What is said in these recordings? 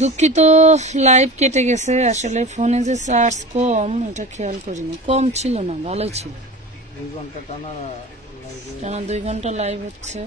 দুঃখিত, লাইভ কেটে গেছে। আসলে ফোনে যে চার্জ কম এটা খেয়াল করিনি। কম ছিল না, ভালোই ছিল। 2 ঘন্টা টানা 2 ঘন্টা লাইভ হচ্ছে।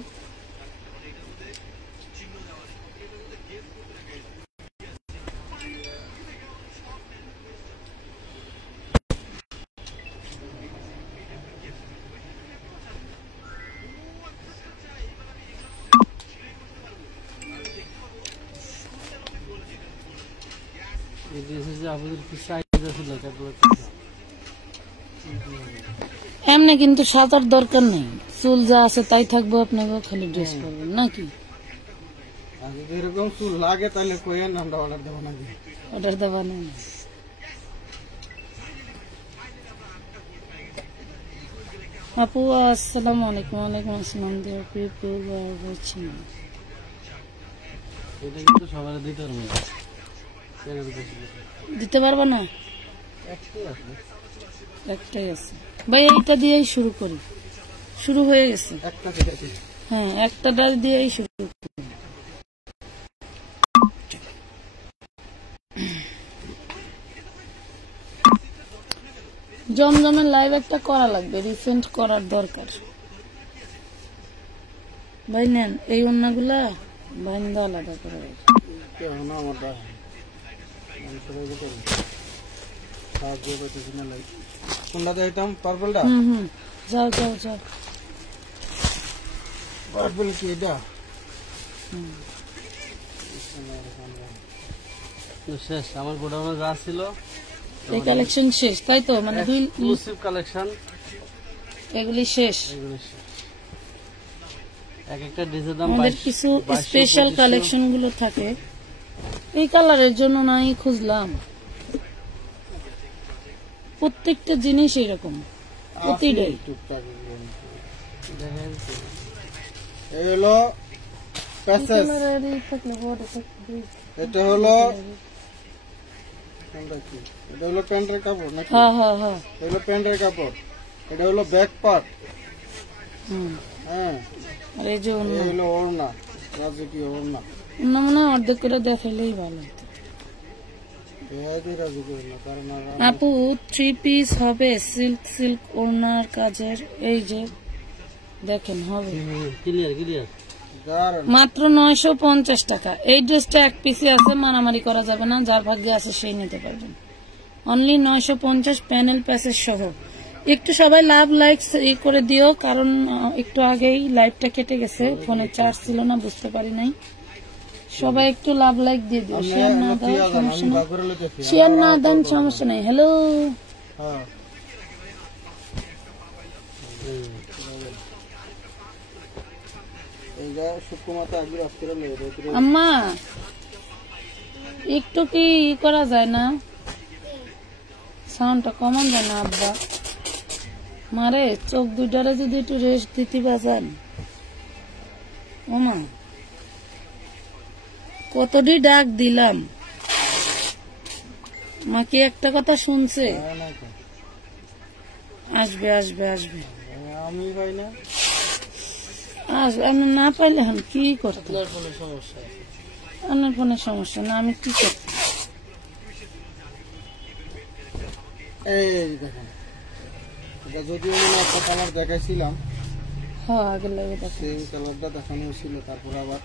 এমনি কিন্তু সাঁতার দরকার নেই, চুল যা আছে তাই থাকবো, আপনাকে খালি ড্রেস পরবেন নাকি? যদি এরকম চুল লাগে তাহলে কইেন, আমরা অর্ডার দেবো না। অর্ডার দেওয়া নেই। আপু আসসালামু আলাইকুম। ওয়ালাইকুম আসসালাম। দেয়ার পিপল আর ওয়াচিং। এটা কিন্তু সবার দিতে পারবো না। দিতে পারবো না, একটাই আছে ভাই। এইটা দিয়েই শুরু করি। শুরু হয়ে গেছে। হ্যাঁ, একটা দিয়েই শুরু করি। জমজমের লাইভ একটা করা লাগবে, রিসেন্ট করার দরকার। ভাই নেন এই অন্যগুলা বাইন্দা আলাদা করে কোনটা দিতাম? পার্পলটা? যাও যাও যাও। পার্পল কি এটা? শেষ আমার গোডাউনে যা ছিল এই কালেকশন শেষ, তাই তো? মানে এক্সক্লুসিভ কালেকশন এগুলি শেষ। এক একটা ড্রেসের দাম আমাদের কিছু স্পেশাল কালেকশন গুলো থাকে, এই কালারের জন্য নাই খুঁজলাম। প্রত্যেকটা জিনিস এরকম প্রতিটাই। এই হলো প্যাসেজ, এটা হলো এটা হলো প্যান্টের কাপড় নাকি? হ্যাঁ হ্যাঁ হ্যাঁ, এটা হলো প্যান্টের কাপড়। এটা হলো ব্যাক পার্ট। হ্যাঁ, আর এই যে এই হলো ওড়না, রাজকীয় ওড়না। অন্য মনে হয় অর্ধেক করে দেখাইলেই ভালো হতো। আপু 3 পিস হবে, সিল্ক সিল্ক ওড়নার কাজের। এই যে দেখেন হবে মাত্র 950 টাকা। এই ড্রেসটা এক পিসে আছে, মারামারি করা যাবে না, যার ভাগ্যে আছে সেই নিতে পারবেন। অনলি 950, প্যানেল প্যাসেজ সহ। একটু সবাই লাভ লাইক করে দিও, কারণ একটু আগেই লাইভটা কেটে গেছে, ফোনে চার্জ ছিল না, বুঝতে পারি নাই। সবাই একটু লাভ লাইক দিয়ে দিও। শেয়ার না দাও সমস্যা নেই, শেয়ার না দেন সমস্যা নেই। হ্যালো আম্মা, একটু কি করা যায় না? সাউন্ডটা কমান যায় না আব্বা? মারে চোখ দুইটারে যদি একটু রেস্ট দিতে বাজান। ও মা, কতটি ডাক দিলাম, মা কি একটা কথা শুনছে? আসবে আসবে আসবে। আমি পাই না, আমি না পাইলে এখন কি করতে? আপনার ফোনের সমস্যা না, আমি কি করতে? এই দেখেন, এটা যদিও একটা কালার দেখাইছিলাম, হ্যাঁ আগে লাগে সেই কালারটা দেখানো ছিল। তারপর আবার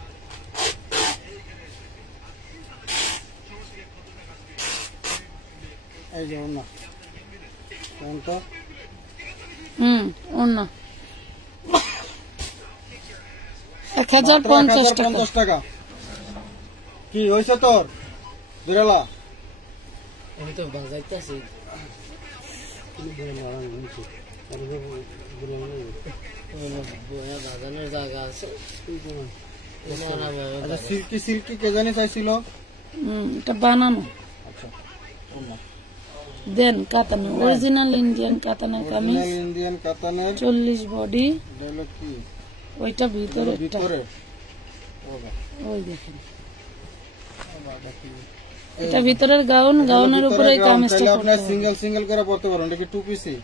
এই যে ওড়না, কোনটা? ওড়না 1050 টাকা। কি হয়েছে তোর বিড়ালা? আমি তো বাজাইতেছি। বাজানোর জায়গা আছে। সিল্কি সিল্কি কে জানি চাইছিল, এটা বানানো। আচ্ছা, দেন কাতানো, অরিজিনাল ইন্ডিয়ান কাতানা কামিজ, ইন্ডিয়ান কাতানের 40 বডি। কি ওইটা ভিতরে, ভিতরে ওই দেখেন, এটা ভিতরের গাউন, গাউনের উপরে এই কামিজটা। আপনি সিঙ্গেল সিঙ্গেল করে পড়তে পারেন। এটা কি 2 পিসি?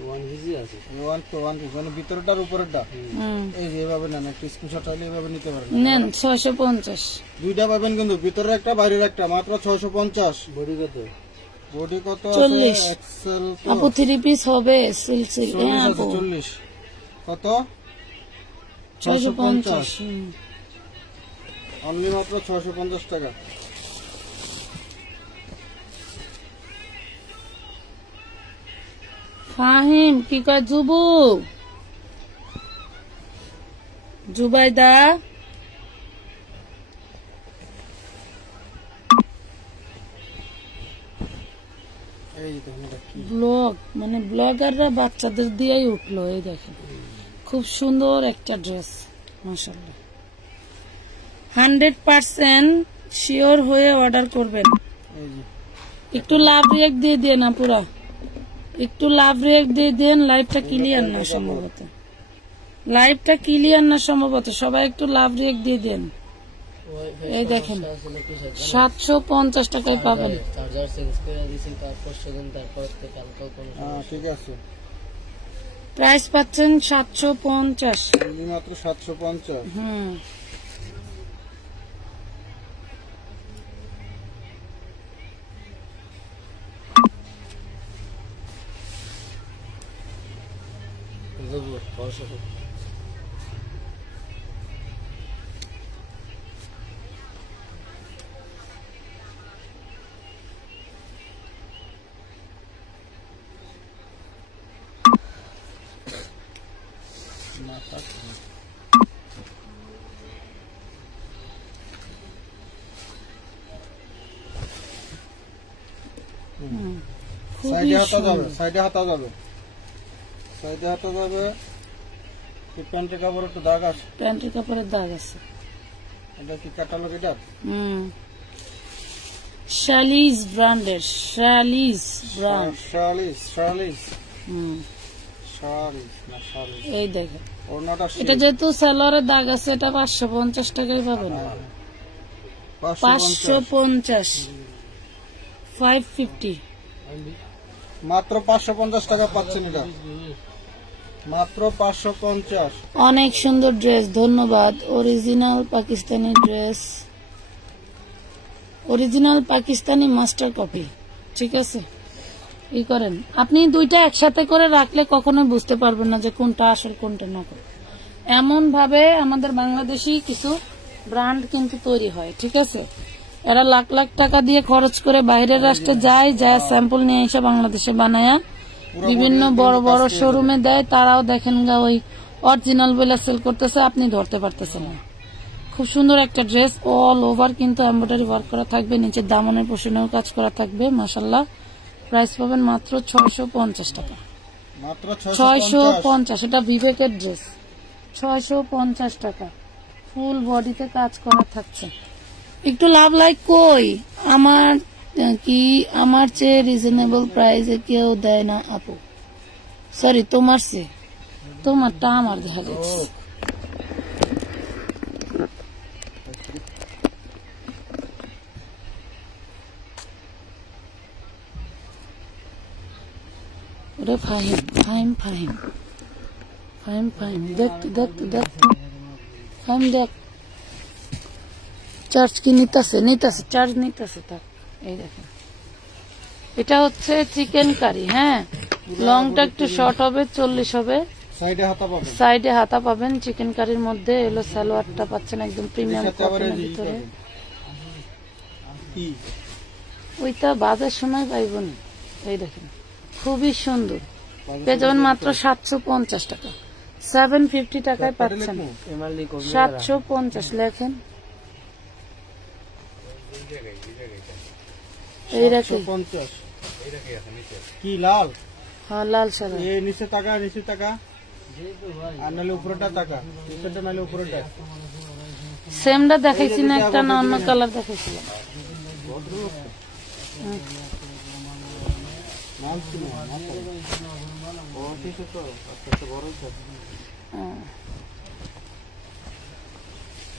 ওয়ান পিস মানে ভিতরটার উপরেরটা এই যে এভাবে নেন, একটা স্ক্রিনশট চাইলে এভাবে নিতে পারবেন। নেন 650, দুইটা পাবেন কিন্তু, ভিতরের একটা বাইরের একটা, মাত্র 650। বডি কত? বডি কত? 40 এক্সেল আপু 3 পিস হবে সিলসিল। হ্যাঁ আপু 40 কত? 650 অনলি মাত্র 650 টাকা। ফাহিম কি কয়? জুবাইদা এই দেখুন এটা কি ব্লগ, মানে ব্লগাররা বাচ্চাদের দিয়েই উঠলো। এই দেখেন খুব সুন্দর একটা ড্রেস, মাশাআল্লাহ। 100% শিওর হয়ে অর্ডার করবেন। এই যে একটু লাভ রিয়েক্ট দিয়ে দেন না, পুরা একটু লাভ রিয়েক্ট দিয়ে দেন। লাইভটা ক্লিয়ার না সম্ভবত, লাইভটা ক্লিয়ার না সম্ভবত, সবাই একটু লাভ রিয়েক্ট দিয়ে দেন। এই দেখেন 750 টাকায় পাবেন। ঠিক আছে, প্রাইস পাচ্ছেন 750, মাত্র 750। হুম। সাইডে হাতা যাবে, সাইডে হাতা যাবে, সাইডে হাতা যাবে। প্যান্টের কাপড় একটু দাগ আছে, প্যান্টের কাপড়ের দাগ আছে। এটা কি ক্যাটালগ? এটা শালিজ ব্র্যান্ডের, শালিজ ব্র্যান্ড। এই দেখেন এটা যেহেতু সালোয়ারের দাগ আছে, এটা 550 টাকায় পাবেন। 550, 550, মাত্র 550 টাকা পাচ্ছেন এটা, মাত্র 550। অনেক সুন্দর ড্রেস, ধন্যবাদ। Original Pakistani dress, original Pakistani master copy. ঠিক আছে, ই করেন আপনি দুইটা একসাথে করে রাখলে কখনো বুঝতে পারবেন না যে কোনটা আসল কোনটা নকল। এমন ভাবে আমাদের বাংলাদেশি কিছু ব্র্যান্ড কিন্তু তৈরি হয়। ঠিক আছে, এরা লাখ লাখ টাকা দিয়ে খরচ করে বাইরের রাষ্ট্রে যায়, স্যাম্পল নিয়ে এসে বাংলাদেশে বানায়া বিভিন্ন বড় বড় শোরুমে দেয়। তারাও দেখেন গা ওই অরিজিনাল বলে সেল করতেছে, আপনি ধরতে পারতেছেন না। খুব সুন্দর একটা ড্রেস, অল ওভার কিন্তু এমব্রয়ডারি ওয়ার্ক করা থাকবে, নিচে দামনের পোষণেও কাজ করা থাকবে, মাশাআল্লাহ। প্রাইস পাবেন মাত্র 650 টাকা, মাত্র 650। এটা বিবেকের ড্রেস, 650 টাকা, ফুল বডিতে কাজ করা থাকছে। একটু লাভ লাইক কই আমার কি, আমার চেয়ে রিজনেবল প্রাইসে কেউ দেয় না আপু। সরি, তোমার চেয়ে, তোমারটা আমার দেখা যাচ্ছে। ওরে ফাহিম ফাহিম ফাহিম ফাহিম ফাহিম, দেখ দেখ দেখ ফাহিম, দেখ চার্জ কি নিতেছে, চার্জ নিতেছে তার। এই দেখেন এটা হচ্ছে চিকেন কারি। হ্যাঁ, লংটা একটু শর্ট হবে, 40 হবে, সাইডে হাতা পাবেন। চিকেন কারির মধ্যে এলো সালোয়ারটা পাচ্ছেন একদম প্রিমিয়াম কটনের ভিতরে। ওইটা বাজার সময় পাইব না। এই দেখেন খুবই সুন্দর, পেয়ে যাবেন মাত্র 750 টাকা, 750 টাকায় পাচ্ছেন। 750 লেখেন, এই রাখে কি লাল? হ্যাঁ লাল সাদা। এই নিচে টাকা, নিচে টাকা, আর নালে উপরেটা টাকা, নিচেটা নালে উপরেটা। সেমটা দেখাইছি না একটা, না অন্য কালার দেখাইছিলাম।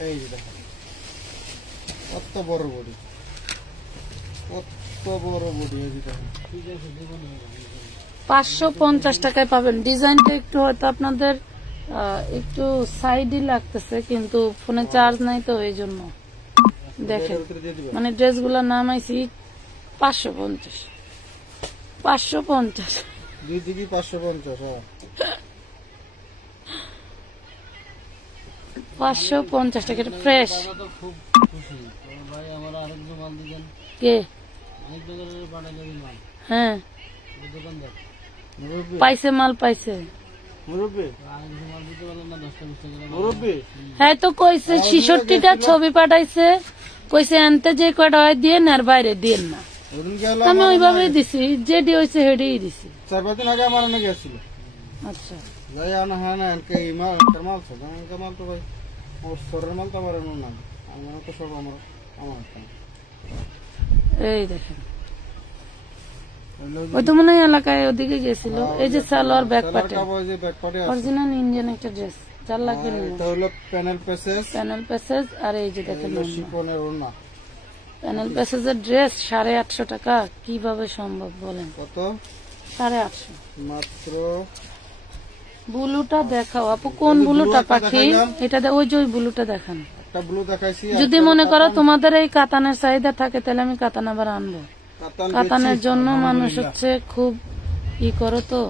এই যে দেখেন কত বড় বডি, কত বড় বডি। এই যে দেখেন 550 টাকায় পাবেন। ডিজাইনটা একটু হয়তো আপনাদের একটু সাইডই লাগতেছে, কিন্তু ফোনে চার্জ নাই তো এই জন্য। দেখেন মানে ড্রেসগুলো নামাইছি 550 550 550 টাকা ফ্রেশ। কে? হ্যাঁ পাইছে, মাল পাইছে। হ্যাঁ তো কইছে 66টা ছবি পাঠাইছে, কইছে আনতে যে কয়টা হয় দিয়ে আর বাইরে দিয়ে না। আমি ওইভাবেই দিছি, যেটি হয়েছে হেডেই দিছি। 4-5 দিন আগে আমার অনেক গেছিল। আচ্ছা যাই আনা হ্যাঁ না এনকে মাল তো এনকে মাল তো ভাই ওর সরের মাল তো আমার না, আমার তো সব আমার। এই দেখেন ওই তো মনে হয় এলাকায় ওদিকে গেছিল। এই যে সালোয়ার ব্যাক পার্টে অরিজিনাল ইন্ডিয়ান একটা ড্রেস, যার লাগবে এটা হলো প্যানেল প্যাসেজ। আর এই যে দেখেন শিফনের ওড়না, প্যানেল প্যাসেজের ড্রেস 850 টাকা। কিভাবে সম্ভব বলেন? কত? 850 মাত্র। ব্লুটা দেখাও আপু, কোন ব্লুটা পাখি? এটা ওই যে ওই ব্লুটা দেখান। একটা ব্লু দেখাইছি। যদি মনে করো তোমাদের এই কাতানের চাহিদা থাকে তাহলে আমি কাতান আবার আনবো। কাতানের জন্য মানুষ হচ্ছে খুব ই করো তো।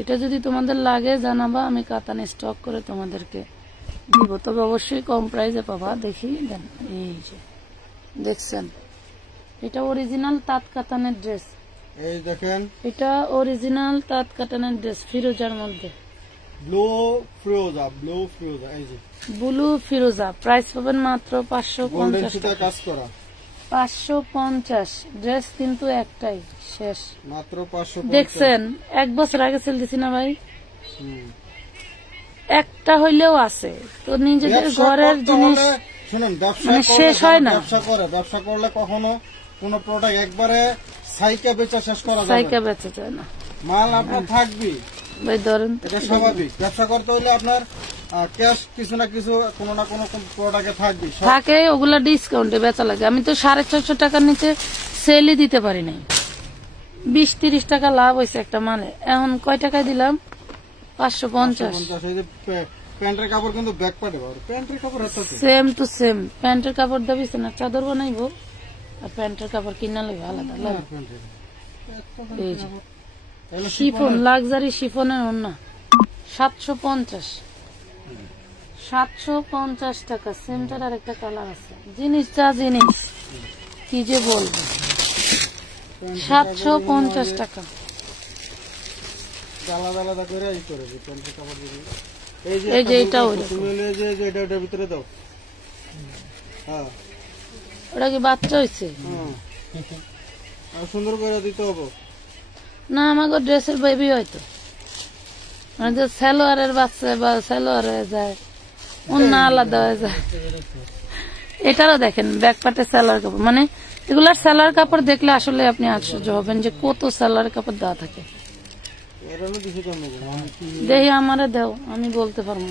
এটা যদি তোমাদের লাগে জানাবা, আমি কাতানে স্টক করে তোমাদেরকে দিব, তবে অবশ্যই কম প্রাইসে পাবা। দেখি দেন, এই যে দেখছেন এটা অরিজিনাল তাঁত কাতানের ড্রেস। এই দেখেন এটা অরিজিনাল তাঁত কাতানের ড্রেস, ফিরোজার মধ্যে ব্লু ফিরোজা এই যে ব্লু ফিরোজা। প্রাইস পাবেন মাত্র 550 টাকা। কাজ করা 550। ড্রেস কিন্তু একটাই, শেষ মাত্র 550। দেখছেন 1 বছর আগে সেল দিছি না ভাই? একটা হইলেও আছে তো, নিজেদের ঘরের জিনিস শুনুন। ব্যবসা শেষ হয় না। ব্যবসা করলে কখনো কোন প্রোডাক্ট একবারে সাইকা বেচা শেষ করা যাবে না। সাইকা বেচা যায় না, মাল আপনার থাকবে ভাই ধরেন। এটা স্বাভাবিক। ব্যবসা করতে হলে আপনার ক্যাশ কিছু না কিছু কোনো না কোনো প্রোডাক্টে থাকে, ওগুলা ডিসকাউন্টে বেচা লাগে। আমি তো 650 টাকার নিচে সেলই দিতে পারি নাই। 20-30 টাকা লাভ হয়েছে একটা মালে। এখন কয় টাকায় দিলাম? 550। প্যান্টের কাপড় কিন্তু ব্যাক পাটে, প্যান্টের কাপড় সেম টু সেম। প্যান্টের কাপড় দাবি না, চাদর বানাইবো আর প্যান্টের কাপড় কিনা লাগবে আলাদা। এই যে শিফন, লাক্সারি শিফনের ওড়না 750 টাকা। সেন্টার আর একটা কালার আছে, জিনিস যা জিনিস কি যে বলবো। 750 টাকা। এই যে এটা ভিতরে দাও। ওটা কি বাচ্চা হয়েছে? সুন্দর করে দিতে হবে না, আমাকে ড্রেসের বেবি হয়তো মানে সালোয়ারের বাচ্চা বা সালোয়ার হয়ে যায়, অন্য আলাদা হয়ে যায়। এটারও দেখেন ব্যাক পার্টে সালোয়ার কাপড়, মানে এগুলার সালোয়ার কাপড় দেখলে আসলে আপনি আশ্চর্য হবেন যে কত সালোয়ার কাপড় দেওয়া থাকে। দেখি আমারে দাও, আমি বলতে পারবো।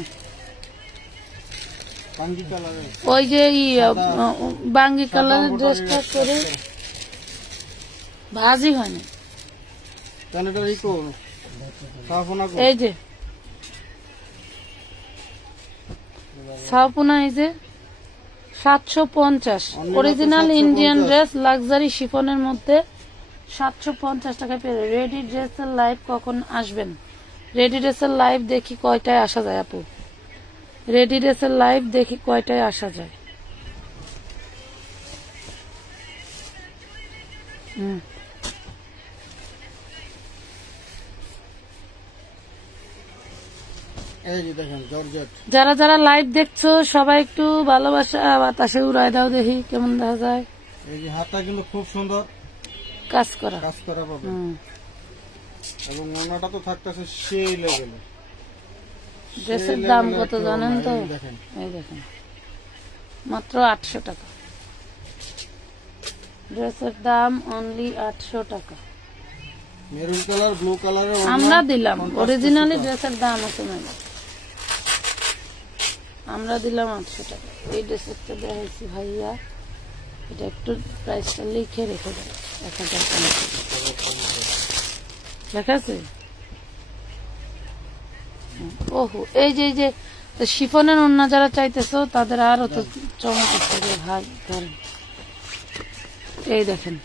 ওই যে বাঙ্গি কালারের ড্রেসটা করে ভাজি হয়নি। এই যে সাপুনা, এই যে 750। অরিজিনাল ইন্ডিয়ান ড্রেস, লাক্সারি শিফনের মধ্যে 750 টাকায় পেয়ে। রেডি ড্রেসের লাইভ কখন আসবেন? রেডি ড্রেসের লাইভ দেখি কয়টায় আসা যায় আপু। রেডি ড্রেসের লাইভ দেখি কয়টায় আসা যায়। যারা যারা লাইভ দেখছো সবাই একটু ভালোবাসা বাতাসে উড়াই দাও, দেখি কেমন দেখা যায়। এই যে হাতটা কিন্তু খুব সুন্দর কাজ করা পাবে, এবং ওনাটা তো থাকতেছে সেই লেভেলে। ড্রেসের দাম কত জানেন তো? এই দেখেন মাত্র 800 টাকা। ড্রেসের দাম অনলি 800 টাকা। মেরুন কালার, ব্লু কালারের আমরা দিলাম। অরিজিনালি ড্রেসের দাম আছে না, আমরা দিলাম 800 টাকা। এই ড্রেসটা দেখাইছি ভাইয়া, এটা একটু প্রাইসটা লিখে রেখে দেয় 1050। লেখা আছে। ওহো, এই যে শিফনের ওড়না যারা চাইতেছো তাদের আরো তো চমক আছে। ভাই ধরেন, এই দেখেন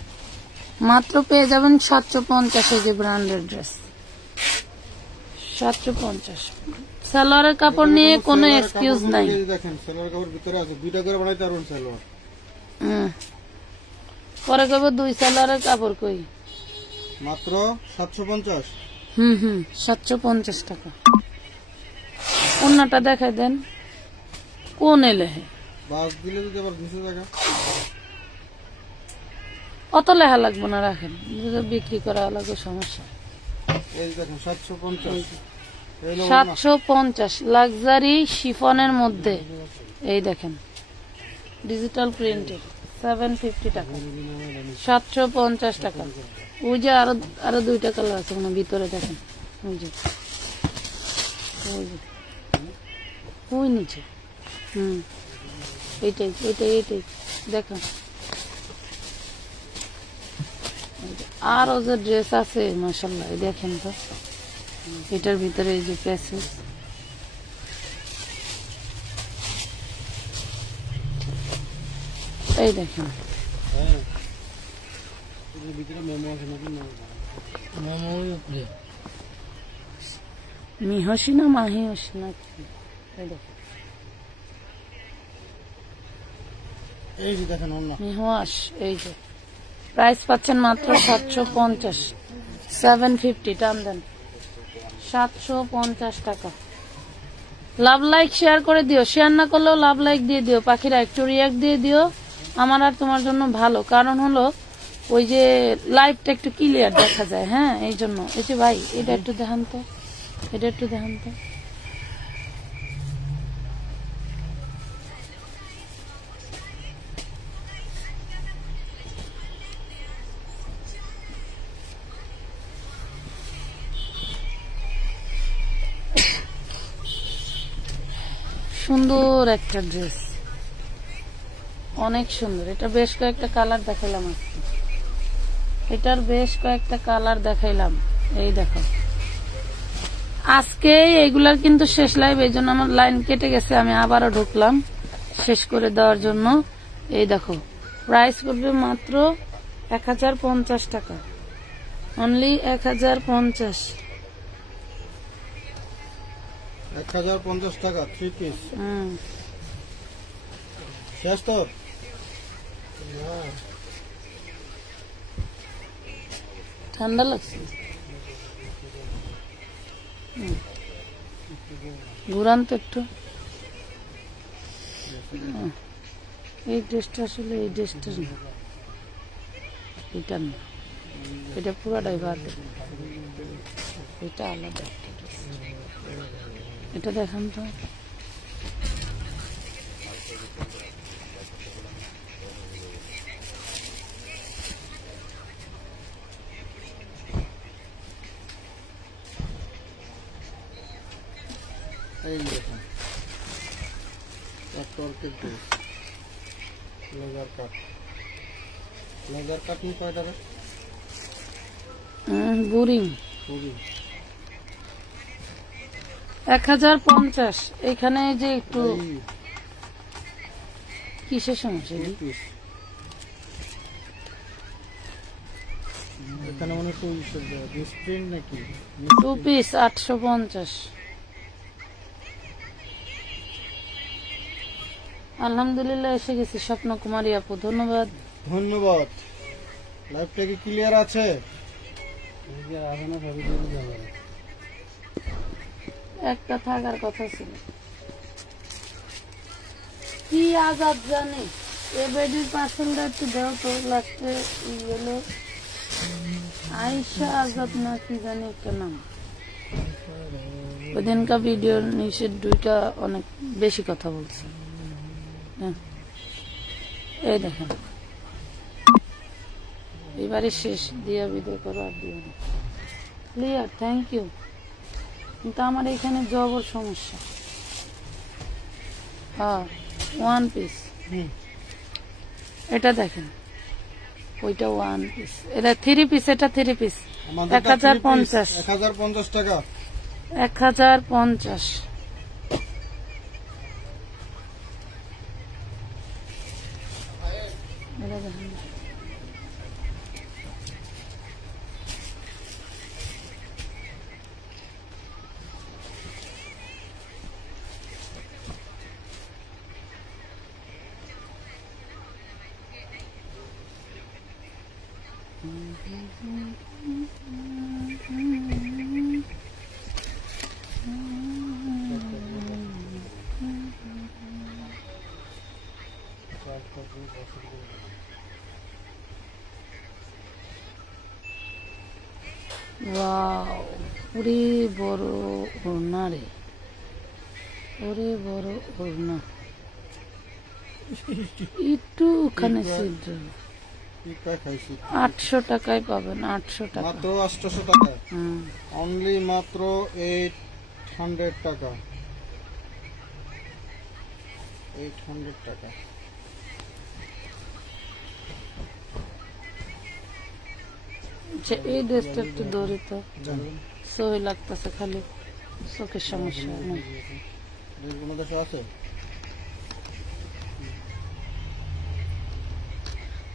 মাত্র পেয়ে যাবেন 750। এই যে ব্র্যান্ডের ড্রেস 750। সালোয়ারের কাপড় নিয়ে কোনো এক্সকিউজ নাই। দেখেন সালোয়ার কাপড় ভিতরে আছে, দুইটা করে বানাইতে পারবেন সালোয়ার। পরে কইব দুই সালোয়ারের কাপড় কই, মাত্র 750। 750 টাকা। ওড়নাটা দেখাই দেন কোন এলেহে, বাস দিলে যদি আবার 200 টাকা। অত লেখা লাগবে না, রাখেন, বিক্রি করা লাগবে সমস্যা। এই দেখেন 750। 750 লাক্সারি শিফনের মধ্যে। এই দেখেন ডিজিটাল প্রিন্টেড 750 টাকা, 750 টাকা। ওই যে আরো 2টা কালার আছে ভিতরে, দেখেন ওই যে ওই নিচে। এইটাই দেখেন। আরো যে ড্রেস আছে মাশাআল্লাহ, দেখেন তো এটার ভিতরে এই যে প্যাসেজ, এই দেখেন মিহসি না মাহিহসি না, এই যে দেখেন মিহওয়াস। এই যে প্রাইস পাচ্ছেন মাত্র 750, 750 টান দেন, 750 টাকা। লাভ লাইক শেয়ার করে দিও, শেয়ার না করলেও লাভ লাইক দিয়ে দিও পাখিরা, একটু রিয়াক্ট দিয়ে দিও, আমার আর তোমার জন্য ভালো। কারণ হলো ওই যে লাইভটা একটু ক্লিয়ার দেখা যায়। হ্যাঁ, এই জন্য। এই যে ভাই এটা একটু দেখান তো, এটা একটু দেখান তো। সুন্দর একটা ড্রেস, অনেক সুন্দর। এটা বেশ কয়েকটা কালার দেখাইলাম আজকে, এটার বেশ কয়েকটা কালার দেখাইলাম। এই দেখো আজকে এইগুলার কিন্তু শেষ লাইভ, এই জন্য আমার লাইন কেটে গেছে, আমি আবারও ঢুকলাম শেষ করে দেওয়ার জন্য। এই দেখো প্রাইস করবে মাত্র 1050 টাকা, অনলি 1050। 1050 টাকা 3 পিস। শেষ তো ঠান্ডা লাগছে, ঘুরান তো একটু। এই ড্রেসটা আসলে এই ড্রেসটা এটা না, এটা পুরাটাই বাদ, এটা আলাদা। এটা দেখান তো, এই দেখেন লেজার কাট। লেজার কাট নিয়ে কয় টাকা? বোরিং 1050। এখানে যে একটু কিসের সমস্যা, এখানে মনে নাকি 2 পিস 850। আলহামদুলিল্লাহ এসে গেছি স্বপ্নকুমারী আপু, ধন্যবাদ। ধন্যবাদ। লাইভটা কি ক্লিয়ার আছে? একটা থাকার কথা ছিল, কি আজাদ জানি। এ বেডির পার্সেলটা একটু দেও তো, লাস্টে গেলো আয়েশা আজাদ না কি জানি একটা নাম। ওই দিনকার ভিডিও নিচে 2টা অনেক বেশি কথা বলছে। এই দেখেন এবারে শেষ, দিয়া বিদায় করো, আর দিও না। Clear, thank you. কিন্তু আমার এখানে জবর সমস্যা। হ্যাঁ 1 পিস। এটা দেখেন ওইটা 1 পিস, এটা 3 পিস, এটা 3 পিস 1050 1050 টাকা 1050। ওয়াও, ওরে বড় ওড়না রে, ওরে বড় ওড়না, একটু ওখানে ছিদ্র। 800 টাকায় পাবেন, 800 টাকা মাত্র 800 টাকা, অনলি মাত্র 800 টাকা, 800 টাকা। আচ্ছা, এই ড্রেসটা একটু দৌড়ে তো সহি লাগতেছে, খালি চোখের সমস্যা নেই।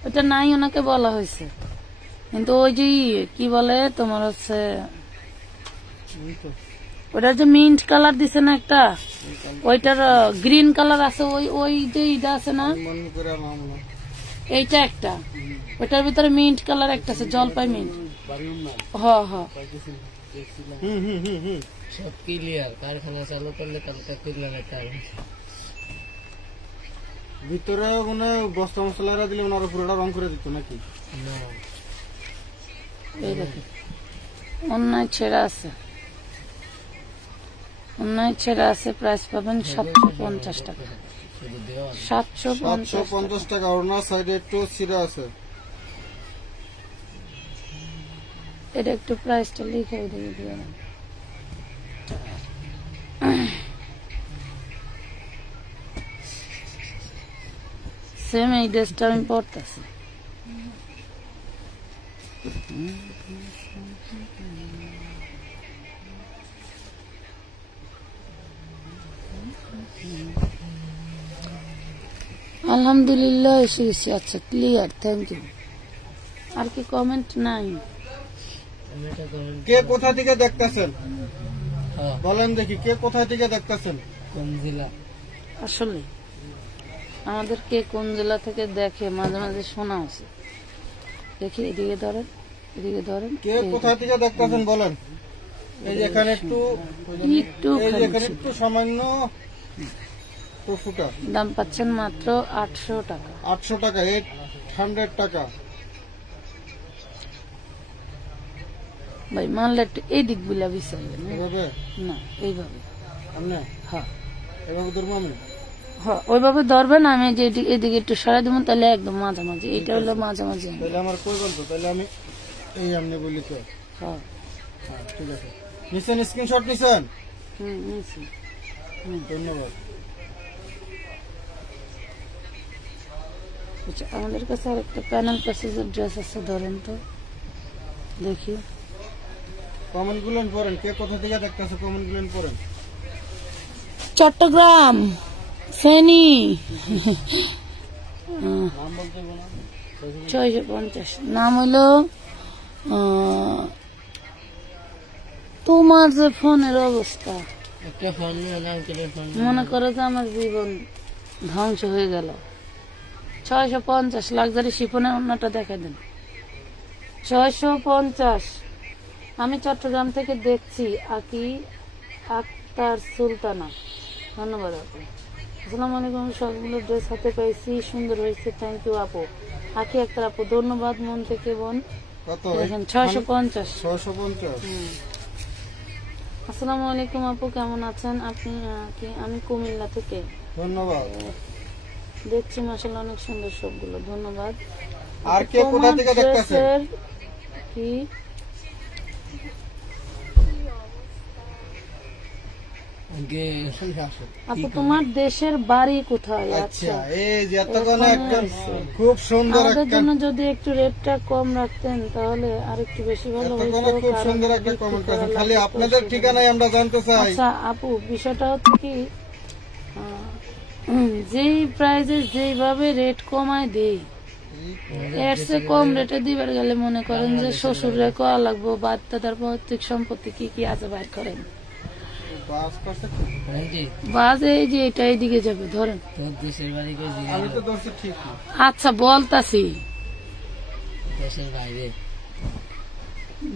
ওটা নাই, ওনাকে বলা হয়েছে, কিন্তু ওই যে কি বলে তোমার হচ্ছে ওটার যে মিন্ট কালার দিছে না একটা, ওইটার গ্রিন কালার আছে, ওই যে ইটা আছে না, এইটা একটা, ওইটার ভিতরে মিন্ট কালার একটা আছে, জলপাই মিন্ট। হ্যাঁ হ্যাঁ, সব ক্লিয়ার, কারখানা চালু করলে কালকে করলাম একটা ভিতরে মানে বস্তা মশলা দিলে ওনার পুরোটা রং করে দিত নাকি? এই দেখো অন্যায় ছেঁড়া আছে, অন্যায় ছেঁড়া আছে, প্রাইস পাবেন 750 টাকা, 750 টাকা। ওনার সাইডে একটু ছিঁড়া আছে, এটা একটু প্রাইসটা লিখে দিয়ে দিও। সেম এই ড্রেসটা আমি পরতেছি, আলহামদুলিল্লাহ এসে গেছি। আচ্ছা ক্লিয়ার, থ্যাংক ইউ। আর কি কমেন্ট নাই? কে কোথা থেকে দেখতেছেন বলেন দেখি, কে কোথা থেকে দেখতেছেন? কোন জেলা? আসলে আমাদের কে কোন জেলা থেকে দেখে মাঝে মাঝে শোনা আছে। দেখি এদিকে ধরেন, এদিকে ধরেন, কে কোথা থেকে দেখতেছেন বলেন। এই যে এখানে একটু একটু সামান্য ফুটা দাম পাচ্ছেন মাত্র 800 টাকা। 800 টাকা, 800 টাকা ভাই। মানলে একটু এই দিক গুলা বিচারবেন না, এইভাবে। হ্যাঁ, এভাবে ধরবো আমি। হ্যাঁ, ওইভাবে ধরবেন, আমি যে এদিকে একটু সরাই দেবো, তাহলে একদম মাঝামাঝি। এটা হলো মাঝামাঝি। তাহলে আমার কই বলতো, তাহলে আমি এই আমনে বলি তো। হ্যাঁ ঠিক আছে, নিছেন স্ক্রিনশট নিছেন? নিছি। ধন্যবাদ। আচ্ছা, আমাদের কাছে আর একটা প্যানেল প্যাসেজের ড্রেস আছে, ধরেন তো দেখি। কমেন্ট গুলো পড়েন, কে কোথা থেকে দেখতেছে কমেন্ট গুলো পড়েন। চট্টগ্রাম, ফেনী, 650। নাম হইলো তোমার যে ফোনের অবস্থা, মনে করো যে আমার জীবন ধ্বংস হয়ে গেল। 650 লাক্সারি শিফনের অন্যটা দেখা দেন, 650। আমি চট্টগ্রাম থেকে দেখছি। আক্তার সুলতানা, ধন্যবাদ আপু। আসসালামু আলাইকুম। সবগুলো ড্রেস হাতে পাইছি, সুন্দর হয়েছে, থ্যাংক ইউ আপু। আকি আক্তার আপু, ধন্যবাদ মন থেকে বোন। দেখেন 650। আসসালামু আলাইকুম আপু, কেমন আছেন আপনি? আমি কুমিল্লা থেকে। ধন্যবাদ। দেখছি মাশাআল্লাহ অনেক সুন্দর সবগুলো, ধন্যবাদ। আর কে কোথা থেকে দেখতেছেন? কি আপু তোমার দেশের বাড়ি কোথায়? আচ্ছা এই যে এতক্ষণ একদম খুব সুন্দর আমাদের একটা জন্য যদি একটু রেটটা কম রাখতেন তাহলে আর একটু বেশি ভালো হতো। এতক্ষণ খুব সুন্দর একটা কমেন্ট করেছেন, খালি আপনাদের ঠিকানাই আমরা জানতে চাই। আচ্ছা আপু বিষয়টা হচ্ছে কি, যেই প্রাইজে যেইভাবে রেট কমায় দেই, এর চেয়ে কম রেটে দিবার গেলে মনে করেন যে শ্বশুরে কোয়া লাগবো, বাদ দাদার পৈতৃক সম্পত্তি কি কি আছে বাইর করেন। বাস এই যে এটা এইদিকে যাবে ধরেন। আমি তো ধরছি ঠিক না। আচ্ছা বলতাছি,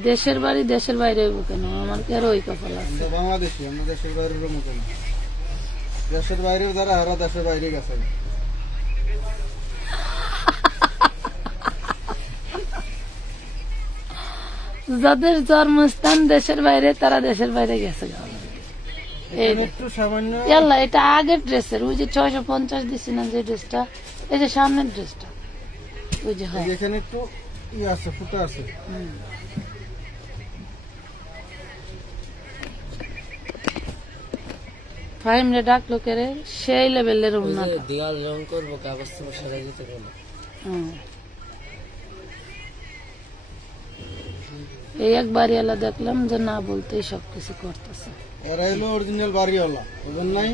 দেশের বাড়ি দেশের বাইরে হইব কেন? আমার কি আর ওই কপাল আছে? বাংলাদেশি, আমরা দেশের বাইরে মুখে না, দেশের বাইরেও যারা হারা দেশের বাইরে গেছে। যাদের জন্মস্থান দেশের বাইরে তারা দেশের বাইরে গেছে। একটু সামান্য এটা আগের ড্রেসের, ওই যে 650 দিছি না যে ড্রেসটা, এই যে সামনের ড্রেসটা, ওই যে হয় এখানে একটু ই আছে, ফুটা আছে। ফাইমরে ডাকলো কেরে, সেই লেভেলের উন্নত। দেওয়াল রং করবো, কাগজ থেকে সরাই দিতে পারবো। এই এক বাড়িওয়ালা দেখলাম যে না বলতেই সবকিছু করতেছে। এরা হলো অরিজিনাল বাড়িওয়ালা, বুঝেন নাই?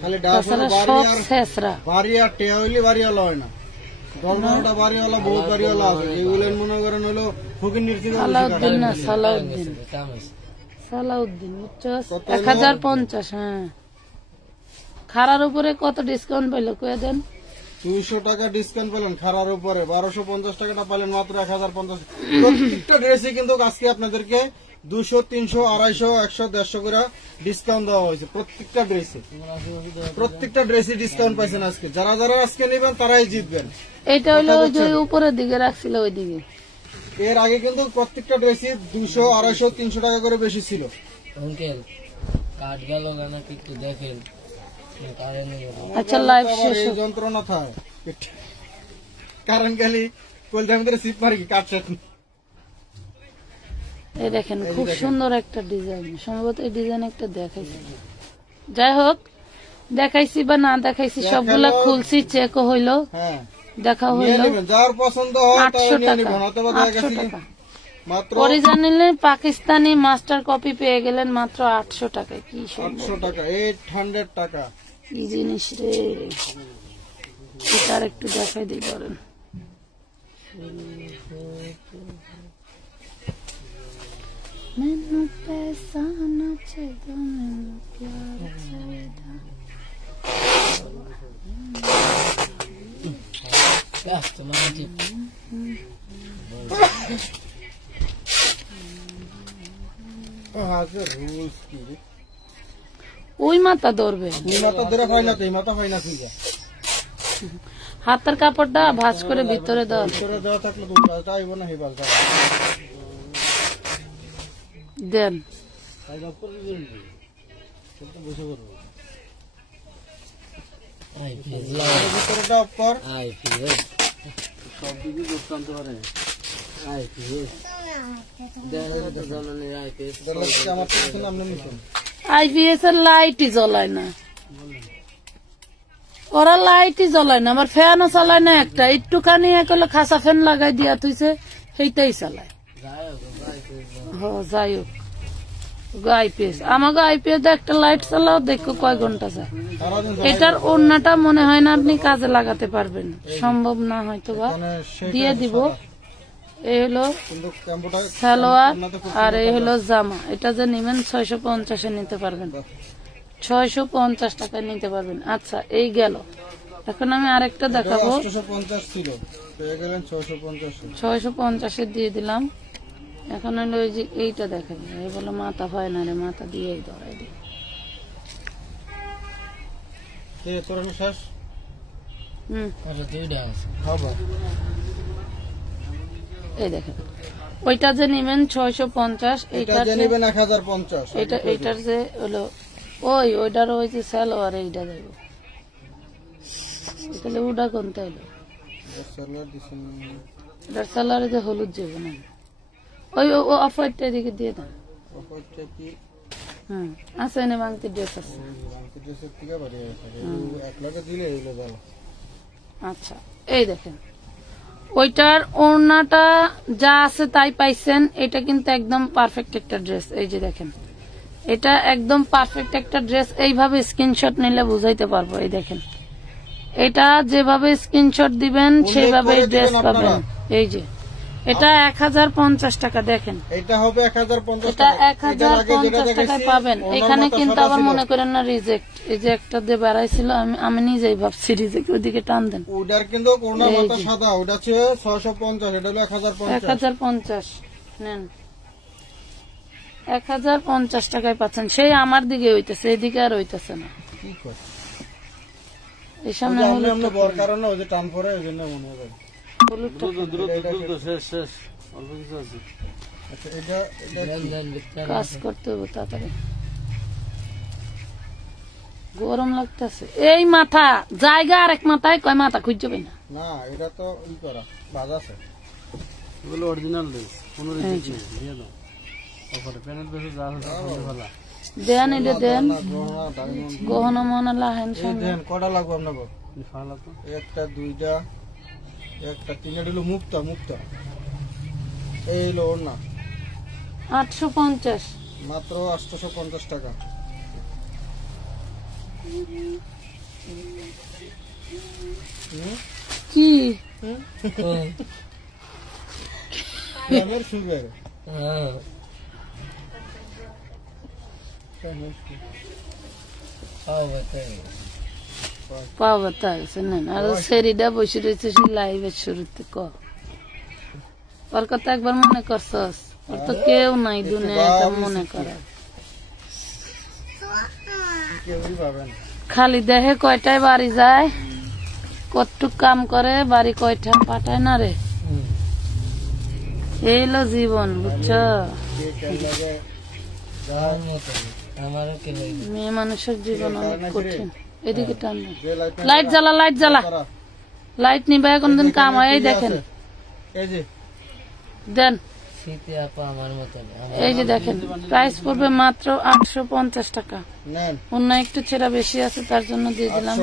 খালি তাছাড়া সব শেষরা বাড়ি আর টেয়া হইলে বাড়িওয়ালা হয় না। 10-12টা বাড়িওয়ালা, বহুত বাড়িওয়ালা আছে, যেগুলো মনে করেন হলো ফকির সালাউদ্দিন না সালাউদ্দিন, সালাউদ্দিন বুঝছো? 1050। হ্যাঁ, খারার উপরে কত ডিসকাউন্ট পাইলো কয়ে দেন? 200 টাকা ডিসকাউন্ট পেলেন খারার উপরে, 1250 টাকাটা পেলেন মাত্র 1050। প্রত্যেকটা ড্রেসে কিন্তু আজকে আপনাদেরকে 200, 300, 250, 100, 150 করে ডিসকাউন্ট দেওয়া হয়েছে। প্রত্যেকটা ড্রেসে ডিসকাউন্ট পাইছেন আজকে। যারা যারা আজকে নেবেন তারাই জিতবেন। এটা হলো ওই যে উপরের দিকে রাখছিল, ওই দিকে। এর আগে কিন্তু প্রত্যেকটা ড্রেসে 200, 250, 300 টাকা করে বেশি ছিল। আঙ্কেল কাট গেল না একটু দেখেন। আচ্ছা লাইভ শেষ, এই যন্ত্রণা থাকে কারণ খালি কলজার ভিতরে সিপ মারি কি কাটছে। এই দেখেন খুব সুন্দর একটা ডিজাইন, সম্ভবত এই ডিজাইন একটা দেখাইছি। যাই হোক, দেখাইছি বা না দেখাইছি সবগুলা খুলছি, চেকও হইলো, দেখা হইলো। যার পছন্দ হয় 800 টাকা, 800 টাকা। অরিজিনালি পাকিস্তানি মাস্টার কপি পেয়ে গেলেন মাত্র 800 টাকায়। কি 800 টাকা, 800 টাকা। কি জিনিস রে, এটার একটু দেখাই দিই ধরেন। मैनू पैसा ना चाहिए, मैनू प्यार चाहिए। ওই মাথা ধরবে, হাতের কাপড়টা ভাঁজ করে ভিতরে দেওয়া থাকলে দেন। আইপিএস এর লাইটই জ্বলায় না, ওরা লাইটই জ্বলায় না, আবার ফ্যানও চালায় না একটা, একটুখানি একলে খাসা ফ্যান লাগাই দিয়া তুইছে, সেইটাই চালায়। যাই হোক, আইপিএস আমাকে আইপিএস একটা লাইট চালাও, দেখো কয় ঘন্টা যায়। এটার ওড়নাটা মনে হয় না আপনি কাজে লাগাতে পারবেন, সম্ভব না হয়তো বা, দিয়ে দিব। এই হলো সালোয়ার আর এই হলো জামা। এটা যে নিবেন 650 নিতে পারবেন, 650 টাকায় নিতে পারবেন। আচ্ছা এই গেল, এখন আমি আরেকটা দেখাবো। 650 দিয়ে দিলাম। এখন হলো ওই যে এইটা দেখেন, এই বলো মাথা হয় না রে, মাথা দিয়ে ধরাই দিই। এই দেখেন, ওইটা যে নিবেন 650, এইটার যে নিবেন 1050। এইটার যে হলো ওইটার ওই যে সালোয়ার, এইটা দেবো। তাহলে ওটা কোনটা হলো? এটার সালোয়ারে যে হলুদ যাবো না, ওই অফ হোয়াইটটা এদিকে দিয়ে দেন। আছে এনে বাংতি ড্রেস আছে। ড্রেসের থেকে বাড়ি আছে 1 লাখ দিলে এগুলো ভালো। আচ্ছা এই দেখেন ওইটার ওড়নাটা যা আছে তাই পাইছেন। এটা কিন্তু একদম পারফেক্ট একটা ড্রেস। এই যে দেখেন এটা একদম পারফেক্ট একটা ড্রেস। এইভাবে স্ক্রিনশট নিলে বুঝাইতে পারবো। এই দেখেন এটা যেভাবে স্ক্রিনশট দিবেন সেইভাবে ড্রেস পাবেন। এই যে এটা 1050 টাকা। দেখেন এটা হবে 1050 এটা টাকা। 1050 টাকায় পাবেন। এখানে কিন্তু আবার মনে করেন না রিজেক্ট। এই যে একটা দিয়ে বেড়াইছিল আমি নিজেই ভাবছি রিজেক্ট, ওইদিকে টান দেন। ওটার কিন্তু কোনা মাথা সাদা, ওটা ছিল 650, এটা হলো 1050। 1050 নেন 1050 টাকায় পাচ্ছেন। সেই আমার দিকে হইতেছে, এদিকে আর হইতেছে না। কি কর এই সামনে হলো আমরা বড় কারণ ওই যে টান পড়ে ওইজন্য মনে হয় শেষ অল্প কিছু আছে। আচ্ছা এটা কাজ করতে হবে তাড়াতাড়ি, গরম লাগতেছে। এই মাথা জায়গা আরেক মাথায় কয় মাথা খুঁজে পাই না। না এটা তো ই করা বাজ আছে, এগুলো অরিজিনাল ড্রেস, কোনো রিজেক্ট নেই। দিয়ে দাও ওপরে প্যানেল বেশি যা হচ্ছে ভালো দেন। এটা দেন গহনা মহনা লাহেন দেন। কটা লাগবে আপনাকে? ভালো তো একটা দুইটা একটা তিনটা হলো মুক্তা মুক্তা। এই হলো ওর না 850 মাত্র 850 টাকা। কি দামের সুগার পাওয়া তাছে নেন। আর সেরিডা বসে রয়েছে লাইভের শুরুতে। ওর কথা একবার মনে করছস? ওর তো কেউ নাই দুনিয়াটা মনে করার। খালি দেহে কয়টায় বাড়ি যায়, কতটুক কাম করে, বাড়ি কয়টা পাঠায় না রে। এই হলো জীবন, বুঝছো? মেয়ে মানুষের জীবন অনেক কঠিন। এদিকে টান লাইট জ্বালা, লাইট জ্বালা, লাইট নিবে এখন দিন কাম হয়। এই দেখেন দেন। এই যে দেখেন প্রাইস পড়বে মাত্র 850 টাকা। অন্য একটু ছেঁড়া বেশি আছে তার জন্য দিয়ে দিলাম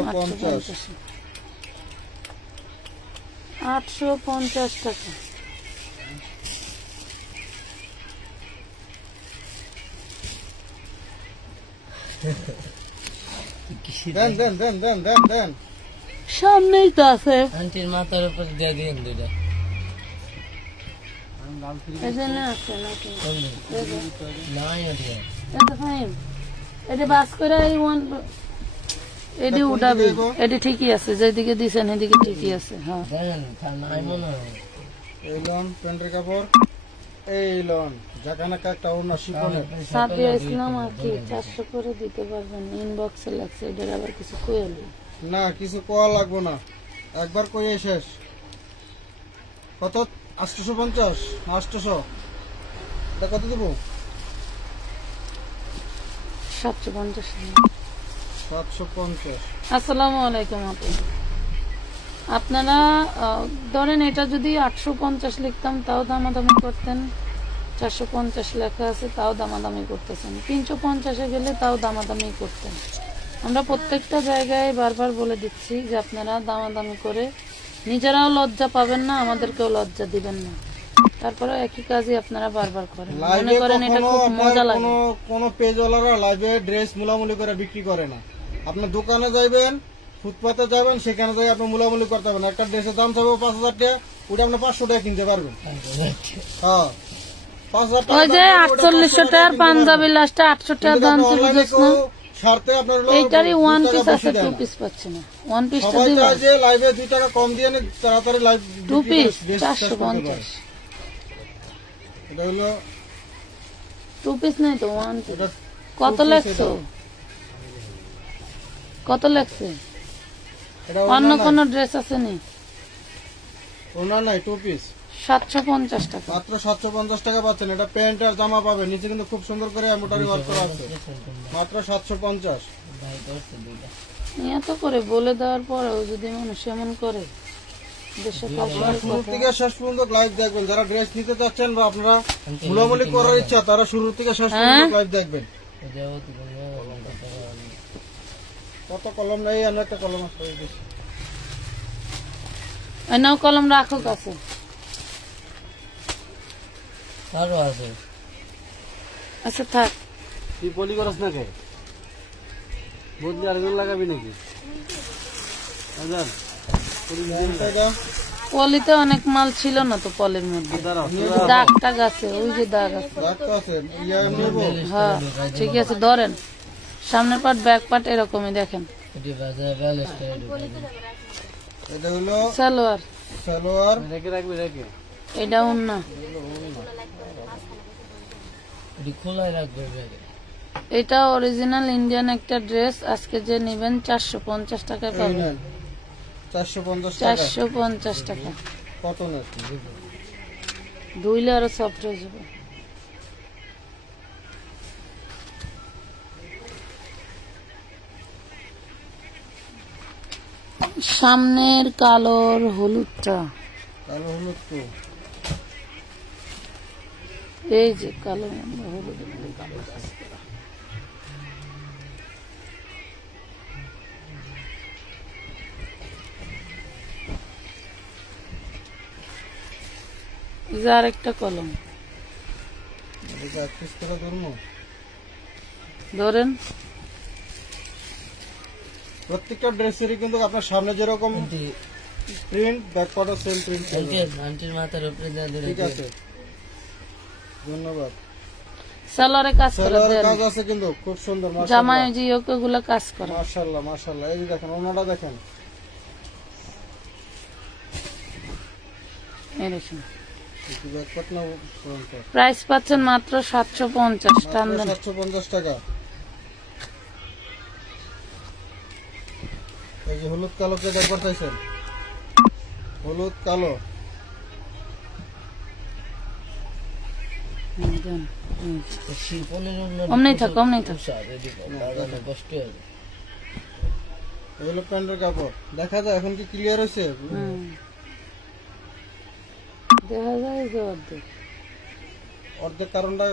850 টাকা। সামনেই তো আছে। আন্টির মাথার উপর দিয়ে দিন দুইটা। এটা বাস করে এটি উঠাবে। এটি ঠিকই আছে, যেদিকে দিচ্ছেন এদিকে ঠিকই আছে। হ্যাঁ সাদিয়া ইসলাম আর কি 400 করে দিতে পারবেন। ইনবক্সে লাগছে, এটার আবার কিছু কইলি না, কিছু কোয়া লাগবো না, একবার কইয়ে শেষ। কত? 850 না 800? এটা কত দেবো? 750। 750। আসসালামু আলাইকুম আপু। আপনারা ধরেন এটা যদি 850 লিখতাম তাও দামাদামি করতেন, 450 লেখা আছে তাও দামাদামি করতেছেন, 350-এ গেলে তাও দামাদামি করতেন। আমরা প্রত্যেকটা জায়গায় বারবার বলে দিচ্ছি যে আপনারা দামাদামি করে নিজেরাও লজ্জা পাবেন না, আমাদেরকেও লজ্জা দিবেন না। তারপরে একই কাজই আপনারা বারবার করেন, মনে করেন এটা খুব মজা লাগে। কোন পেজওয়ালারা লাইভে ড্রেস মুলামুলি করে বিক্রি করে না। আপনার দোকানে যাইবেন, ফুটপাতে যাবেন, সেখানে যাই আপনি মুলামুলি করতে পারবেন। একটা ড্রেসের দাম চাইবো 5000 টাকা, ওটা আপনি 500 টাকা কিনতে পারবেন। হ্যাঁ 5000 টাকা। ওই যে 4800 টাকার পাঞ্জাবি লাস্টে 800 টাকা দাম ছিল বুঝছ না? এইটারই ওয়ান পিস আছে, টু পিস পাচ্ছে না। ওয়ান পিসটা দিবা যে লাইভে 2 টাকা কম দিয়ে না, তাড়াতাড়ি লাইভ টু পিস 450। এটা হলো টু পিস নাই তো, ওয়ান পিস। কত লাগছে? কত লাগছে? অন্য কোন ড্রেস আছে নি? ওনা নাই, টু পিস 750 টাকা। মাত্র 750 টাকা পাচ্ছেন। এটা প্যান্ট আর জামা পাবেন, নিচে কিন্তু খুব সুন্দর করে এমব্রয়ডারি ওয়ার্ক করা আছে। মাত্র 750। এত করে বলে দেওয়ার পরেও যদি মানুষ এমন করে, শুরু থেকে শেষ পর্যন্ত লাইভ দেখবেন। যারা ড্রেস নিতে চাচ্ছেন বা আপনারা মুলামুলি করার ইচ্ছা, তারা শুরু থেকে শেষ পর্যন্ত লাইভ দেখবেন। কত কলম নাই, আর একটা কলম আছে ওই বেশি। নাও কলম রাখো কাছে। আরো আছে। আচ্ছা থাক। তুই পলি করস না কে? বদলি আরেকজন লাগাবি নাকি? আজান পলিতে অনেক মাল ছিল না তো, পলির মধ্যে দাগ টাগ আছে, ওই যে দাগ আছে। হ্যাঁ ঠিক আছে, ধরেন সামনের পার্ট ব্যাক পার্ট এরকমই দেখেন। এটা হলো সালোয়ার, সালোয়ার রেখে রাখবি রেখে। এটা ওন্না, খোলায় রাখবে। এটা অরিজিনাল ইন্ডিয়ান একটা ড্রেস। আজকে যে নেবেন 450 টাকায় পাবেন। 450 টাকা। কটনের ধুইলে আরো সফট হয়ে যাবে। সামনের কালোর হলুদটা, কালো হলুদ তো এই যে কালো হলুদ, যার একটা কলম ধরেন। প্রত্যেকটা ড্রেসেরই কিন্তু আপনার সামনে যেরকম প্রিন্ট, ব্যাক পার্টও সেম প্রিন্ট। আন্টির মাথার উপরে ঠিক আছে, ধন্যবাদ। সালোয়ারে কাজ করে দেন, কাজ আছে কিন্তু খুব সুন্দর। জামায় যে ওগুলো কাজ করে। মাশাআল্লাহ মাশাআল্লাহ। এই যে দেখেন ওনাটা দেখেন, প্রাইস পাচ্ছেন মাত্র 750 টাকা। এই যে হলুদ কালো যেটা করতেছেন, হলুদ কালো অমনি থাক, অমনি থাক। এগুলো প্যান্টের কাপড় দেখা যায়। এখন কি ক্লিয়ার হয়েছে? দেখা যায় যে অর্ধেক অর্ধেক। কারণটা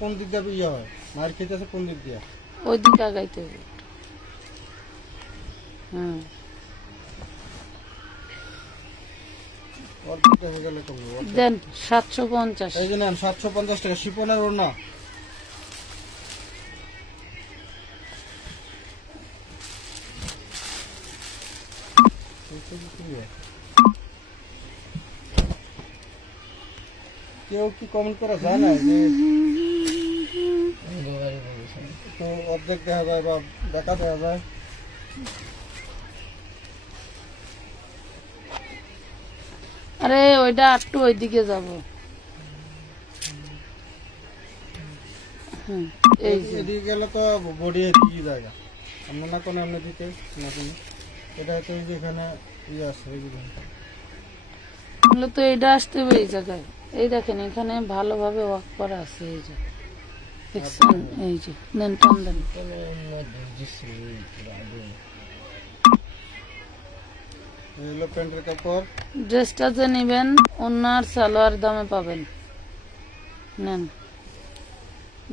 কোন দিক দিয়ে ইয়ে হয়, মার খেতেছে কোন দিক দিয়ে? ওই দিক আগাইতে হবে। অর্ধেকটা হয়ে গেলে কমবে। দেন 750। এই যে নেন 750 টাকা শিপনের ওড়না। কেউ কি কমেন্ট করা যায় না যে তো অর্ধেক দেখা যায় বা দেখা দেওয়া যায়? আরে ওইটা একটু ওইদিকে যাব। এদিকে গেলে তো বডি এদিকে জায়গা আমরা না কোনো এমনি দিতে না কোনো। এটা তো এই যে এখানে ইয়ে আছে, এই যে তো এইটা আসতে হবে এই জায়গায়। এই দেখেন এখানে ভালোভাবে ওয়ার্ক করা আছে। এই যে দেখছেন, এই যে দেন টান দেন। প্যান্টের কাপড়। ড্রেসটা যে নেবেন ওনার সালোয়ার দামে পাবেন। নেন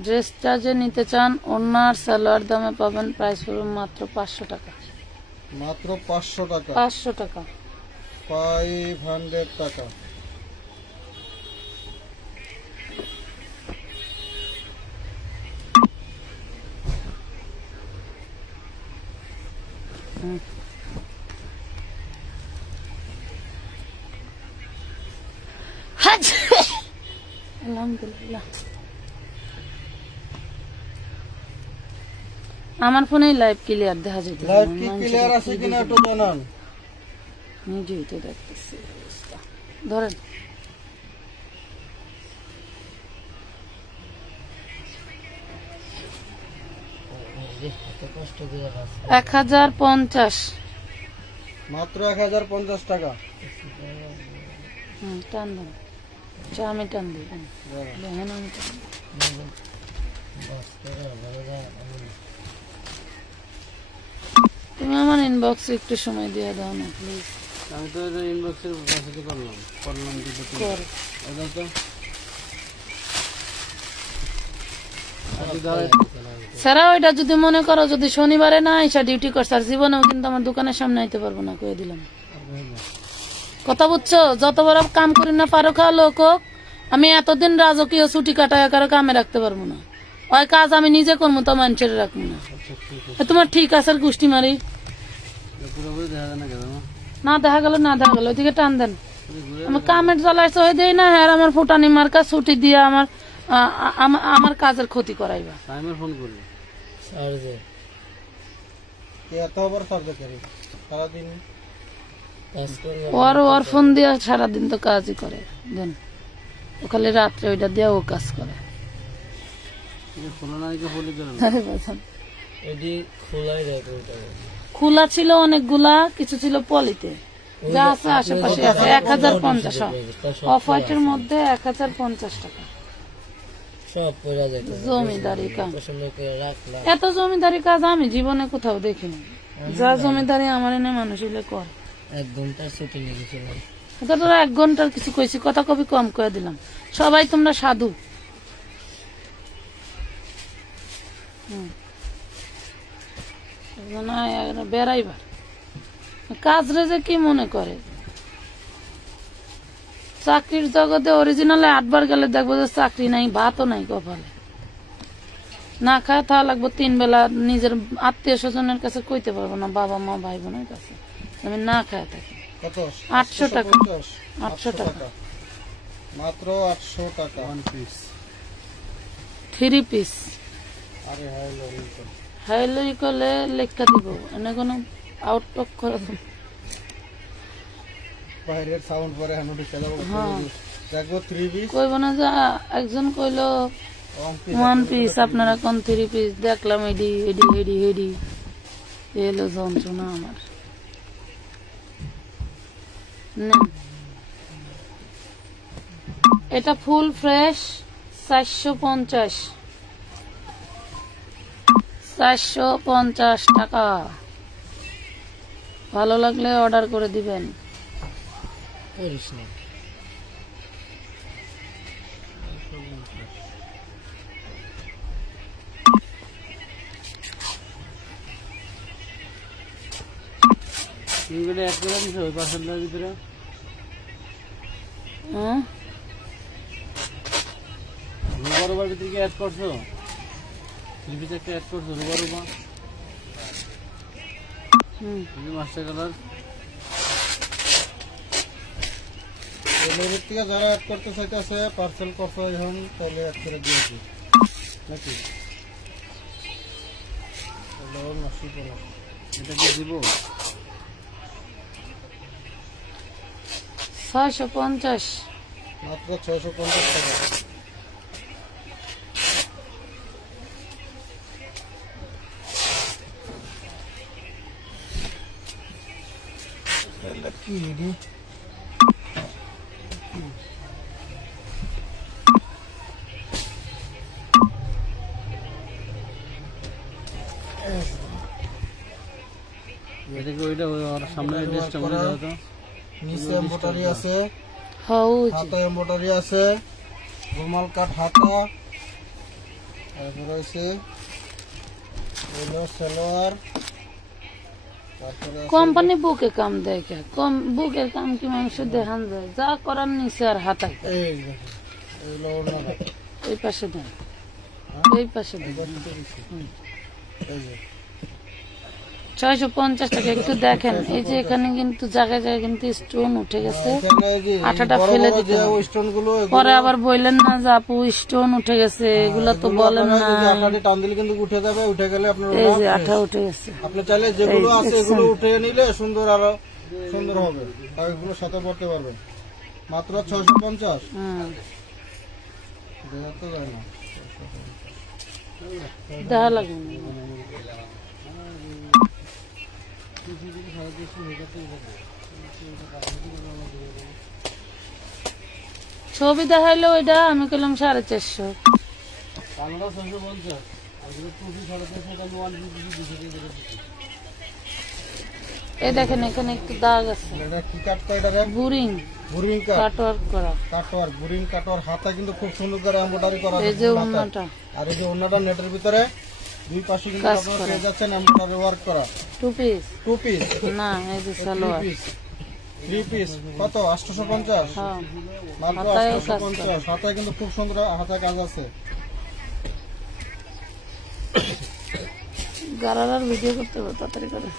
ড্রেসটা যে নিতে চান ওনার সালোয়ার দামে পাবেন। প্রাইস পড়বে মাত্র 500 টাকা। মাত্র 500 টাকা। 500 টাকা, 500 টাকা। আলহামদুলিল্লাহ। আমার ফোনে লাইভ ক্লিয়ার দেখা যাচ্ছে। লাইভ কি ক্লিয়ার আছে কিনা একটু জানান। নিজেই তো দেখতেছি। ধরেন 1050। মাত্র 1050 টাকা। টান দেন, আমি টান দিই। দেখেন আমি টান দিই। তুমি আমার ইনবক্সে একটু সময় দিয়ে দাও না প্লিজ। আমি তো ইনবক্সের মেসেজ করলাম দিতে। সারা ওইটা যদি মনে করো যদি শনিবারে না এসে ডিউটি করছে আর জীবনেও কিন্তু আমার দোকানের সামনে আইতে পারবো না, কয়ে দিলাম। কথা বুঝছো? যত বড় কাম করি না পারো খাওয়া লোক হোক, আমি এতদিন রাজকীয় ছুটি কাটায় কারো কামে রাখতে পারবো না। ওই কাজ আমি নিজে করবো, তো মানুষের রাখবো না। তোমার ঠিক আছে গোষ্ঠী মারি না দেখা গেল না দেখা গেল, ওইদিকে টান দেন। আমি কামের জ্বালাইছে হয়ে দেই না, হ্যাঁ আমার ফুটানি মার্কা ছুটি দিয়ে আমার কাজের ক্ষতি করাইবা। ফোন করি ওর ফোন দিয়া সারাদিন তো কাজই করে, দেন ও খালি রাত্রে ওইটা দিয়া ও কাজ করে। খোলা ছিল অনেকগুলা, কিছু ছিল পলিতে, যা আছে আশেপাশে 1050 অফ হোয়াইটের মধ্যে 1050 টাকা। জমিদারি কাজ, এত জমিদারি কাজ আমি জীবনে কোথাও দেখিনি। যা জমিদারি আমার এনে মানুষ হইলে করে। 1 ঘন্টার ছুটি নিয়েছিলাম, তোরা 1 ঘন্টার কিছু কইছি, কথা কবি কম করে দিলাম। সবাই তোমরা সাধু। বেড়াইবার কাজ রে যে কি মনে করে। চাকরির জগতে অরিজিনালে 8 বার গেলে দেখবো যে চাকরি নাই, ভাতও নাই কপালে, না খায় থাকা লাগবো 3 বেলা। নিজের আত্মীয় স্বজনের কাছে কইতে পারবো না, বাবা মা ভাই বোনের কাছে আমি না খায় থাকি। 800 টাকা, 800 টাকা মাত্র, 800 টাকা 3 পিস। হাইলই করলে লেখা দিব, এনে কোনো আউটটক করে দেব। বাইরের সাউন্ড পরে আমি ঢুকে যাবো, দেখবো 3 পিস কইব না যে একজন কইলো 1 পিস, আপনারা কোন 3 পিস? দেখলাম এডি এডি এডি এডি, এলো যন্ত্রণা আমার। এটা ফুল ফ্রেশ 450, 450 টাকা। ভালো লাগলে অর্ডার করে দিবেন। রুবার ভিতরে কি অ্যাড করছো? 3 পিস একটা অ্যাড করছো রুবা মাস্টার কালার। ডেলিভারির থেকে যারা অ্যাড করতে চাইতেছে পার্সেল করতে এখন তাহলে অ্যাড করে দিয়েছি নাকি? এটা কি দিব? 650, মাত্র 650 টাকা। কি রে এটা কি ওইটা সামনে ড্রেসটা মনে দাও তো। নিচে এমব্রয়ডারি আছে, হাতা এমব্রয়ডারি আছে, রুমাল কাট হাতা, তারপরে আছে সালোয়ার। কোম্পানি বুকে কাম দেয়, কম বুকের কাম কি মানুষ দেখান যায়? যা করার নিচে আর হাতায়। এই পাশে দেন, এই পাশে দেন। 650 টাকা। একটু দেখেন, এই যে এখানে কিন্তু জায়গায় জায়গায় কিন্তু স্টোন উঠে গেছে, আঠাটা ফেলে দিতে হবে। পরে আবার বললেন না যে আপু স্টোন উঠে গেছে, এগুলো তো বলেন না। টান দিলে কিন্তু উঠে যাবে, উঠে গেলে আপনার এই যে আঠা উঠে গেছে। আপনি চাইলে যেগুলো আছে এগুলো উঠে নিলে সুন্দর, আরো সুন্দর হবে, আর এগুলো সাথে পড়তে পারবেন। মাত্র 650। দেখা লাগবে ছবি দেখাইলো ওইটা, আমি কইলাম 450। এই দেখেন এখানে একটু দাগ আছে, এটা কি কাট কয় এটা রে? বুরিং বুরিং কাট, কাটওয়ার্ক করা। Cutwork, burying cutwork. হাতা কিন্তু খুব সুন্দর করে এমব্রয়ডারি করা এই আছে যে ফুল হাতায়। ওন্নাটা আর এই যে ওন্নাটা নেটের ভিতরে দুই পাশে কিন্তু কাজ আপনারা করা। পেয়ে যাচ্ছেন এমব্রয়ডারি ওয়ার্ক করা। 2 পিস টু পিস, না, এই যে three salwar. Piece, three piece কত? 850, হ্যাঁ, মাত্র হাতায়ও কাজ 850। হাতায় কিন্তু খুব সুন্দর হাতায় কাজ আছে। গারারার ভিডিও করতে হবে তাড়াতাড়ি করে।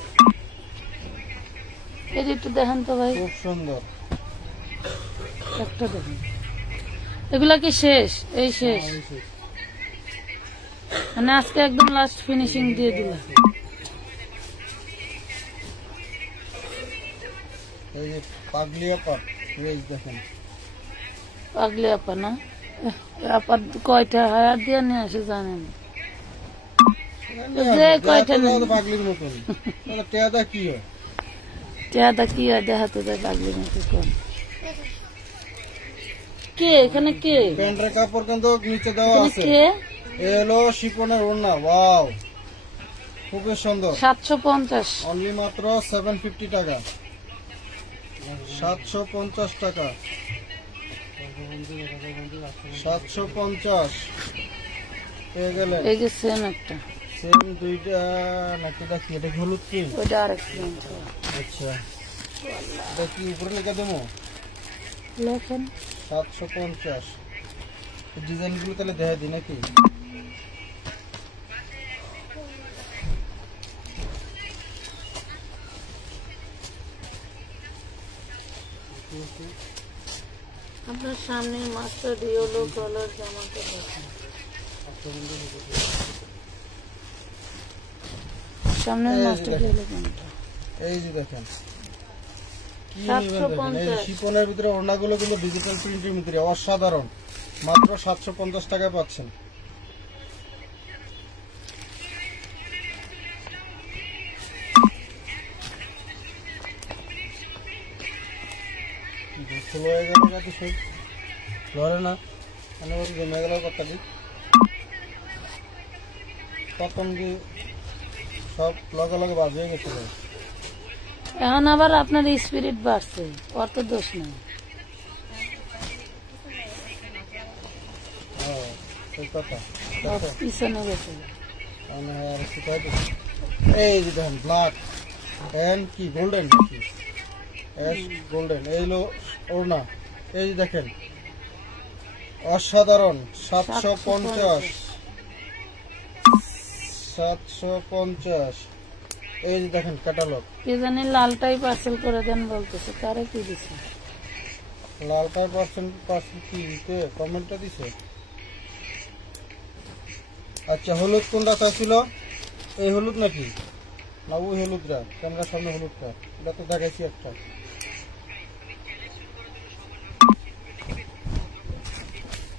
এই যে একটু দেখেন তো ভাই, খুব সুন্দর। একটা দেখেন। এগুলা কি শেষ? এই শেষ মানে আজকে একদম লাস্ট ফিনিশিং দিয়ে দিলাম। এই যে পাগলিয়া পাট, এই দেখেন পাগলি আপা না, আপা কয়টা হায়ার দিয়ে নিয়ে আসে জানেন? যে কয়টা নেই। পাগলির মতন। তাহলে টেয়াদা কি হয়? চেহারা কি হয় দেখাতে যায় পাগলি নাকি কোন? কে এখানে কে? প্যান্টের কাপড় কিন্তু নিচে দেওয়া এখানে আছে। কে? এ হলো শিপনের ওড়না। ওয়াও, খুবই সুন্দর। 750। অনলি মাত্র 750 টাকা, 750 টাকা, 750 পেয়ে গেলেন। এই যে সেম একটা, সেম দুইটা নাকি? এটা কি? এটা কি হলুদ প্রিন্ট? ওইটা আরেক প্রিন্ট। আচ্ছা, এটা কি উপরে লেখা দেবো? লেখেন 750। ডিজাইন গুলো তাহলে দেখা দিই নাকি? আপনার সামনে মাস্টার ইয়েলো কালার জামাটা দেখেন, সামনে মাস্টার ইয়েলো কোনটা? এই যে দেখেন কি নিবেন দেখেন। এই শিপনের ভিতরে ওড়নাগুলো কিন্তু ডিজিটাল প্রিন্টের ভিতরে অসাধারণ। মাত্র 750 টাকায় পাচ্ছেন। ফুল হয়ে গেল যাতে সব ধরে না, মানে ওই জমে গেল কথাটি তখন কি সব লগে লগে বাজ হয়ে গেছিল। এখন আবার আপনার স্পিরিট বাড়ছে, অত দোষ নেই। সেই কথা পিছনে গেছে। মানে আর কি কয় তো? এই যে দেখেন ব্ল্যাক এন্ড কি গোল্ডেন নাকি অ্যাশ গোল্ডেন, এই হলো ওড়না। এই যে দেখেন অসাধারণ। 750, 750। এই যে দেখেন ক্যাটালগ। কে জানি লালটাই পার্সেল করে দেন বলতেছে, কারে কি দিছে? লালটাই পার্সেন্ট কি কমেন্টটা দিছে? আচ্ছা, হলুদ কোনটা চাইছিল? এই হলুদ নাকি? না ওই হলুদটা? ক্যামেরার সামনে হলুদটা, এটা তো দেখাইছি একটা।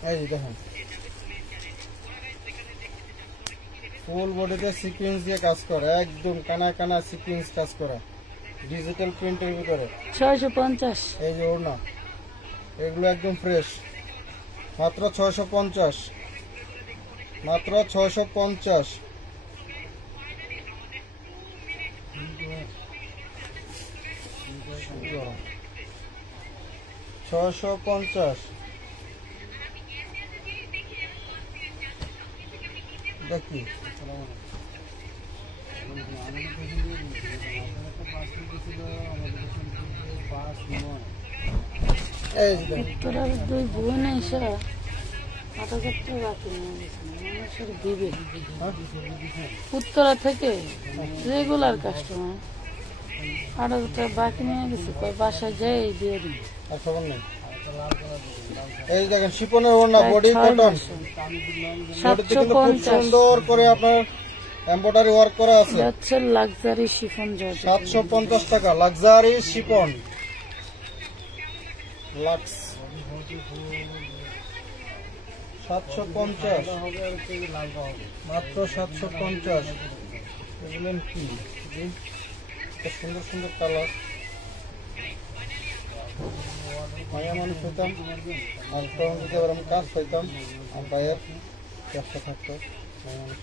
এই যে দেখেন ফুল বডিতে সিকোয়েন্স দিয়ে কাজ করা, একদম কানা কানা সিকোয়েন্স কাজ করা ডিজিটাল প্রিন্টের ভিতরে। 650। এই যে ওড়না, এগুলো একদম ফ্রেশ। মাত্র 650, মাত্র 650। 650 দেখি। এই যে দেখেন। তোরা দুই বোন এসে 8,000 টাকা বাকি নিয়ে গেছে, মানুষের দিবে উত্তরা থেকে রেগুলার কাস্টমার। 8,000 টাকা বাকি নিয়ে গেছে, কয় বাসায় যাই দিয়ে দিন। আর খবর নেই। এই যে দেখেন শিপনের ওড়না, বডি কটন, বডিতে কিন্তু খুব 750। সুন্দর করে আপনার এমব্রয়ডারি ওয়ার্ক করা আছে। হচ্ছে লাক্সারি শিফন জর্জেট। 750 টাকা লাক্সারি শিপন লাক্স। 750, মাত্র 750। এগুলেন কি সুন্দর সুন্দর কালার। মায়া মানুষ হইতাম আর তখন যদি আবার আমি কাজ পাইতাম, আমার ভাইয়ের ব্যবসা থাকতো। মায়া মানুষ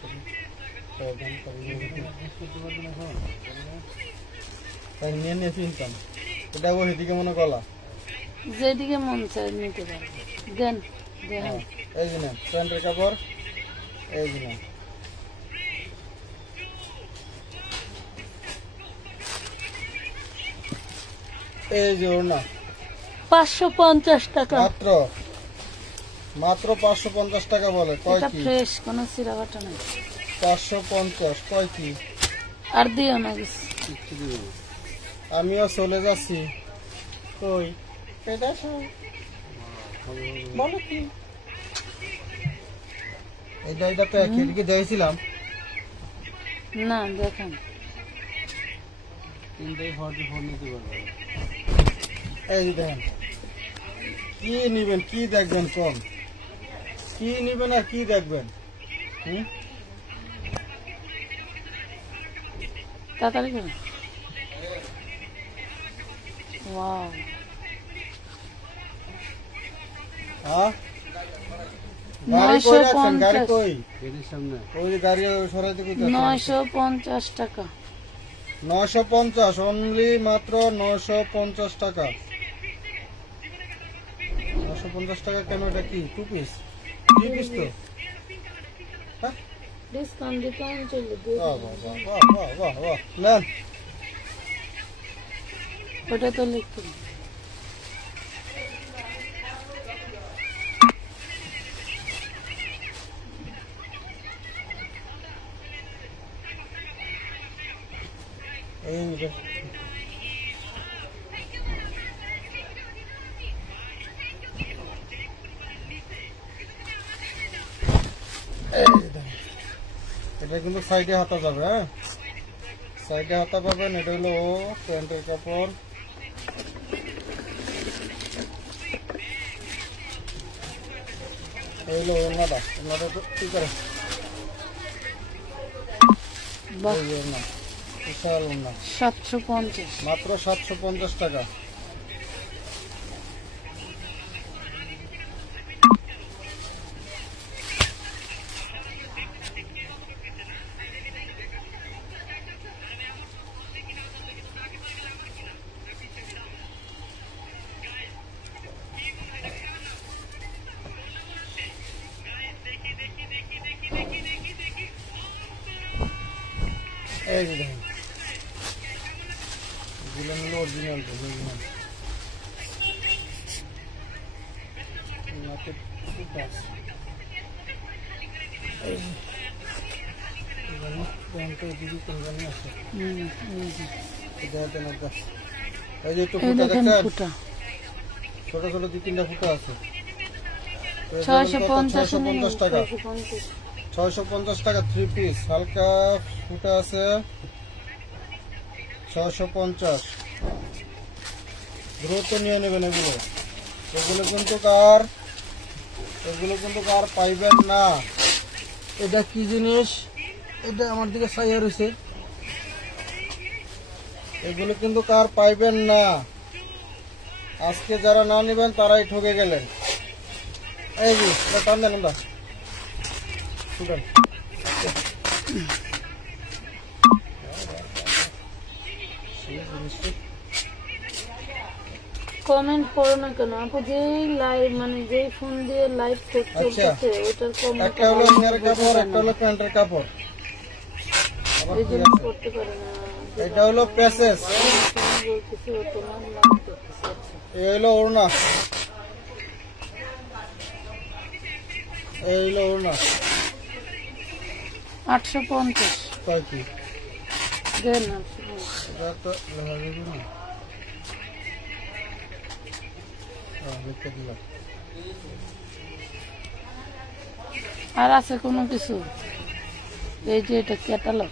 তাই নিয়ে নিয়ে কিনতাম। এটা ওই দিকে মনে গলা, যেদিকে মন চায় নিতে পারবো। দেন দেখেন, এই যে নেন প্যান্টের কাপড়, এই যে নেন। এই যে ওড়না 550 টাকা। মাত্র মাত্র 550 টাকা বলে। কয় এটা কি ফ্রেশ, কোনো সিরা বাটা নাই। 550 কয় কি? আর দিও না কিছু। কিচ্ছু দিবে না। আমিও চলে যাচ্ছি। কই এটা বলো কি? এটা তো একদিকে দিয়েছিলাম। না দেখেন, তিনটাই ফোন নিতে পারবে। এই যে দেখেন, কি নিবেন কি দেখবেন কোন, কি নিবেন আর কি দেখবেন? তাড়াতাড়ি করুন। ওয়াও, হ্যাঁ গাড়ি কই রাখছেন? গাড়ি 950 কই? গেটের সামনে ওই যে গাড়ি সরাইতে কইতাছেন। 950 টাকা। 950 অনলি, মাত্র 950 টাকা। 950 টাকা কেন? এটা কি 2 পিস 3 পিস তো? হ্যাঁ, ডিসকাউন্ট ডিসকাউন্ট চলে দিয়ে বাহ বাহ বাহ বাহ বাহ বাহ বাহ। নেন ওটা তো লিখুন। এই যে এটা কিন্তু সাইডে হাতা যাবে। হ্যাঁ, সাইডে হাতা পাবেন। এটা হলো প্যান্টের কাপড়। এই হলো ওড়নাটা। ওড়নাটা তো কি করে? বাহ, এই যে ওড়না, বিশাল ওড়না, 750। মাত্র 750 টাকা। এই যে দেখেন, এগুলো হলো অরিজিনাল। এই যে একটু এই ফুটা দেখেন দেখছেন, ফুটা। ছোট ছোট 2-3টা ফুটা আছে। 650 650 টাকা। 650। 650 টাকা 3 পিস, হালকা ফুটা আছে 650। দ্রুত নিয়ে নেবেন এগুলো। এগুলো কিন্তু কার পাইবেন না। এটা কি জিনিস? এটা আমার দিকে ছাইয়া রয়েছে। এগুলো কিন্তু কার পাইবেন না। আজকে যারা না নেবেন তারাই ঠকে গেলেন। এই যে টান দেন, আমরা শুনেন। কমেন্ট করো না কেন আপু? যেই লাইভ মানে যেই ফোন দিয়ে লাইভ চলতেছে ওটার কমেন্ট একটা হলো ইনার কাপড়, একটা হলো প্যান্টের কাপড়। আবার এই কি জন্য আছে? করতে পারে না। এটা হলো প্যাসেজ, বলতেছে ও তোমার নাম করতেছে। এই হলো ওড়না, এই হলো ওড়না। 850 কয় কি? দেন 850। এটা তো লাগবে না। লিখে দিলাম। আর আছে কোনো কিছু? এই যে এটা ক্যাটালগ,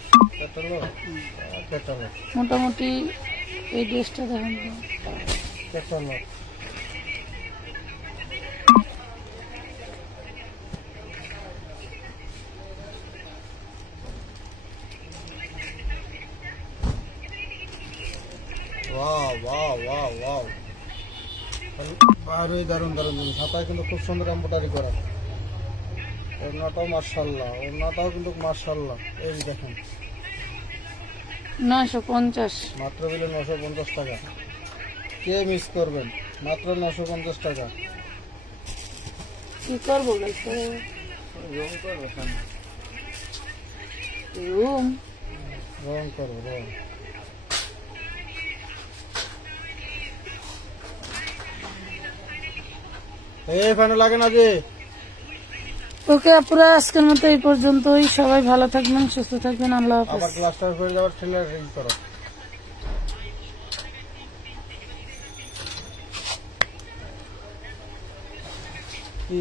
ক্যাটালগ মোটামুটি এই ড্রেসটা দেখেন তো। Catalogue wow wow wow wow, আরোই দারুণ দারুণ জিনিস। হাতায় কিন্তু খুব সুন্দর এমব্রয়ডারি করা। ওড়নাটাও মাশাআল্লাহ, ওড়নাটাও কিন্তু মাশাআল্লাহ। এই দেখেন 950 মাত্র বিলে 950 টাকা। কে মিস করবেন? মাত্র 950 টাকা। কি করবো রুম রং করবো রং। এই ফ্যানে লাগে না যে। ওকে আপুরা, আজকের মতো এই পর্যন্তই। সবাই ভালো থাকবেন, সুস্থ থাকবেন। আল্লাহ হাফেজ। আবার ক্লাসটা করে যাবার ঠেলে রেডি করো। কি